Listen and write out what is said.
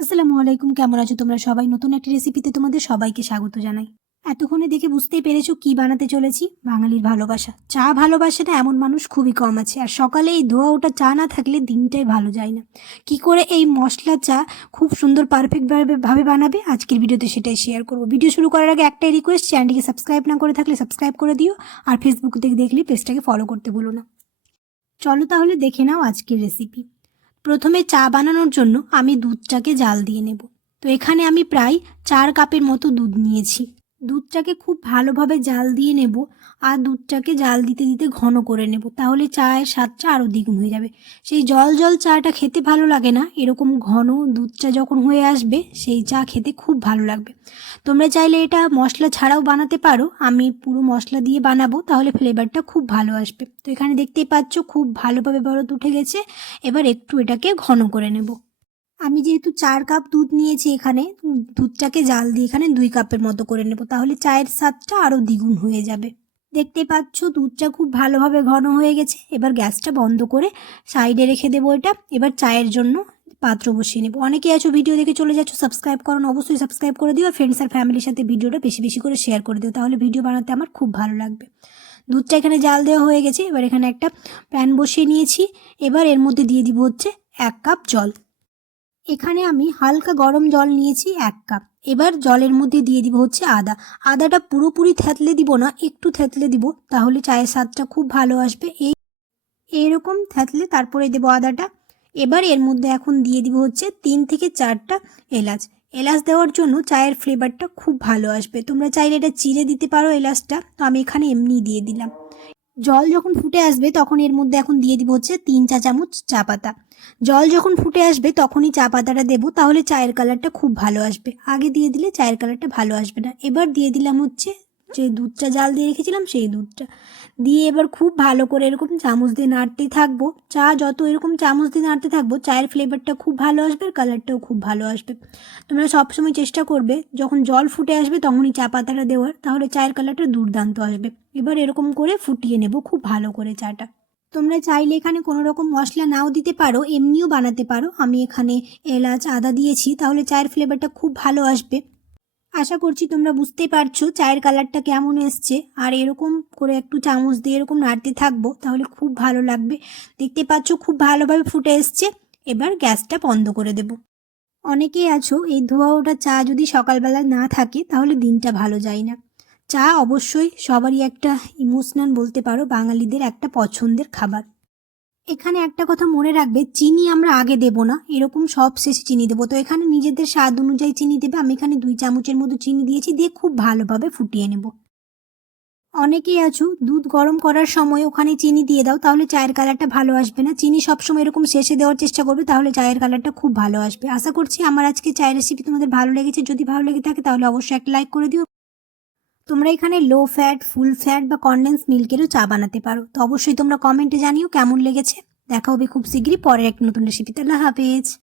আসসালামু আলাইকুম, কেমন আছো তোমরা সবাই? নতুন একটা রেসিপিতে তোমাদের সবাইকে স্বাগত জানাই। এতক্ষণে দেখে বুঝতেই পেরেছো কি বানাতে চলেছি। বাঙালির ভালোবাসা চা। ভালোবাসে না এমন মানুষ খুবই কম আছে। আর সকালে এই ধোয়া ওটা চা না থাকলে দিনটাই ভালো যায় না। কি করে এই মশলা চা খুব সুন্দর পারফেক্ট ভাবে বানাবে আজকের ভিডিওতে সেটাই শেয়ার করবো। ভিডিও শুরু করার আগে একটাই রিকোয়েস্ট, চ্যানেলটিকে সাবস্ক্রাইব না করে থাকলে সাবস্ক্রাইব করে দিও। আর ফেসবুক থেকে দেখলে পেজটাকে ফলো করতে ভুলো না। চলো তাহলে দেখে নাও আজকের রেসিপি। প্রথমে চা বানানোর জন্য আমি দুধটাকে জাল দিয়ে নেব। তো এখানে আমি প্রায় 4 কাপের মতো দুধ নিয়েছি। দুধটাকে খুব ভালোভাবে জাল দিয়ে নেব। আর দুধটাকে জাল দিতে দিতে ঘন করে নেব, তাহলে চায়ের স্বাদটা আরও দ্বিগুণ হয়ে যাবে। সেই জল জল চাটা খেতে ভালো লাগে না, এরকম ঘন দুধটা যখন হয়ে আসবে সেই চা খেতে খুব ভালো লাগবে। তোমরা চাইলে এটা মশলা ছাড়াও বানাতে পারো, আমি পুরো মশলা দিয়ে বানাবো, তাহলে ফ্লেভারটা খুব ভালো আসবে। তো এখানে দেখতেই পাচ্ছ খুব ভালোভাবে বরফ উঠে গেছে। এবার একটু এটাকে ঘন করে নেব। আমি যেহেতু 4 কাপ দুধ নিয়েছি, এখানে দুধটাকে জাল দিয়ে এখানে 2 কাপের মতো করে নেব, তাহলে চায়ের স্বাদটা আরও দ্বিগুণ হয়ে যাবে। দেখতে পাচ্ছ দুধটা খুব ভালোভাবে ঘন হয়ে গেছে। এবার গ্যাসটা বন্ধ করে সাইডে রেখে দেবো এটা। এবার চায়ের জন্য পাত্র বসিয়ে নেব। অনেকে আছো ভিডিও দেখে চলে যাচ্ছ, সাবস্ক্রাইব করো না, অবশ্যই সাবস্ক্রাইব করে দিও। আর ফ্রেন্ডস আর ফ্যামিলির সাথে ভিডিওটা বেশি বেশি করে শেয়ার করে দিও, তাহলে ভিডিও বানাতে আমার খুব ভালো লাগবে। দুধটা এখানে জাল দেওয়া হয়ে গেছে। এবার এখানে একটা প্যান বসিয়ে নিয়েছি। এবার এর মধ্যে দিয়ে দিব হচ্ছে 1 কাপ জল। এখানে আমি হালকা গরম জল নিয়েছি 1 কাপ। এবার জলের মধ্যে দিয়ে দিব হচ্ছে আদা। আদাটা পুরোপুরি থেতলে দিব না, একটু থেতলে দিব, তাহলে চায়ের স্বাদটা খুব ভালো আসবে। এইরকম থেতলে তারপরে দেবো আদাটা। এবার এর মধ্যে এখন দিয়ে দিব হচ্ছে 3 থেকে 4টা এলাচ। এলাচ দেওয়ার জন্য চায়ের ফ্লেভারটা খুব ভালো আসবে। তোমরা চাইলে এটা চিড়ে দিতে পারো এলাচটা, তো আমি এখানে এমনি দিয়ে দিলাম। জল যখন ফুটে আসবে তখন এর মধ্যে এখন দিয়ে দিব হচ্ছে 3 চা চামচ চা পাতা। জল যখন ফুটে আসবে তখনই চা পাতাটা দেবো, তাহলে চায়ের কালারটা খুব ভালো আসবে। আগে দিয়ে দিলে চায়ের কালারটা ভালো আসবে না। এবার দিয়ে দিলাম হচ্ছে যে দুধটা জাল দিয়ে রেখেছিলাম সেই দুধটা দিয়ে এবার খুব ভালো করে এরকম চামচ দিয়ে নাড়তেই থাকবো। চা যত এরকম চামচ দিয়ে নাড়তে থাকবো চায়ের ফ্লেভারটা খুব ভালো আসবে আর কালারটাও খুব ভালো আসবে। তোমরা সবসময় চেষ্টা করবে যখন জল ফুটে আসবে তখনই চা পাতাটা দেওয়ার, তাহলে চায়ের কালারটা দুর্দান্ত আসবে। এবার এরকম করে ফুটিয়ে নেব খুব ভালো করে চাটা। তোমরা চাইলে এখানে কোনো রকম মশলা নাও দিতে পারো, এমনিও বানাতে পারো। আমি এখানে এলাচ আদা দিয়েছি, তাহলে চায়ের ফ্লেভারটা খুব ভালো আসবে। আশা করছি তোমরা বুঝতেই পারছো চায়ের কালারটা কেমন এসছে। আর এরকম করে একটু চামচ দিয়ে এরকম নাড়তে থাকবো, তাহলে খুব ভালো লাগবে। দেখতে পাচ্ছ খুব ভালোভাবে ফুটে এসছে। এবার গ্যাসটা বন্ধ করে দেব। অনেকেই আছো এই ধোয়া ওঠা চা যদি সকালবেলা না থাকে তাহলে দিনটা ভালো যায় না। চা অবশ্যই সবারই একটা ইমোশনাল বলতে পারো, বাঙালিদের একটা পছন্দের খাবার। এখানে একটা কথা মনে রাখবে, চিনি আমরা আগে দেব না, এরকম সব শেষে চিনি দেবো। তো এখানে নিজেদের স্বাদ অনুযায়ী চিনি দেবে। আমি এখানে 2 চামচের মতো চিনি দিয়েছি, দিয়ে খুব ভালোভাবে ফুটিয়ে নেব। অনেকেই আছো দুধ গরম করার সময় ওখানে চিনি দিয়ে দাও, তাহলে চায়ের কালারটা ভালো আসবে না। চিনি সবসময় এরকম শেষে দেওয়ার চেষ্টা করবে, তাহলে চায়ের কালারটা খুব ভালো আসবে। আশা করছি আমার আজকে চায়ের রেসিপি তোমাদের ভালো লেগেছে। যদি ভালো লেগে থাকে তাহলে অবশ্যই একটা লাইক করে দিও। তোমরা এখানে লো ফ্যাট, ফুল ফ্যাট বা কনডেন্স মিল্কেরও চা বানাতে পারো। তো অবশ্যই তোমরা কমেন্টে জানিও কেমন লেগেছে। দেখা হবে খুব শীঘ্রই পরের একটা নতুন রেসিপিতে। আল্লাহ হাফেজ।